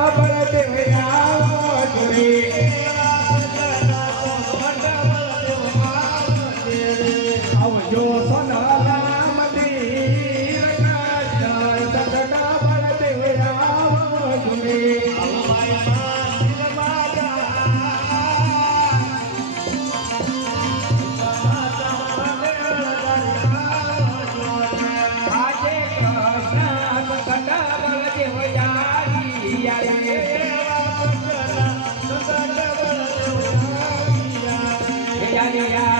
આવજો yeah, yeah, yeah.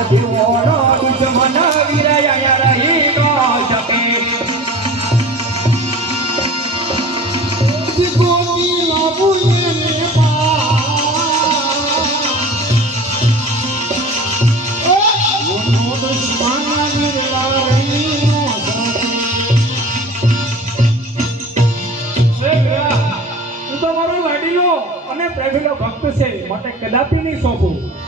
આજ દેવોનો દુશ્મન વિરયા રહી નો શકે તું તો મારો વડીલો અને ભક્ત છે. માટે કદાપી નહીં સોંપું.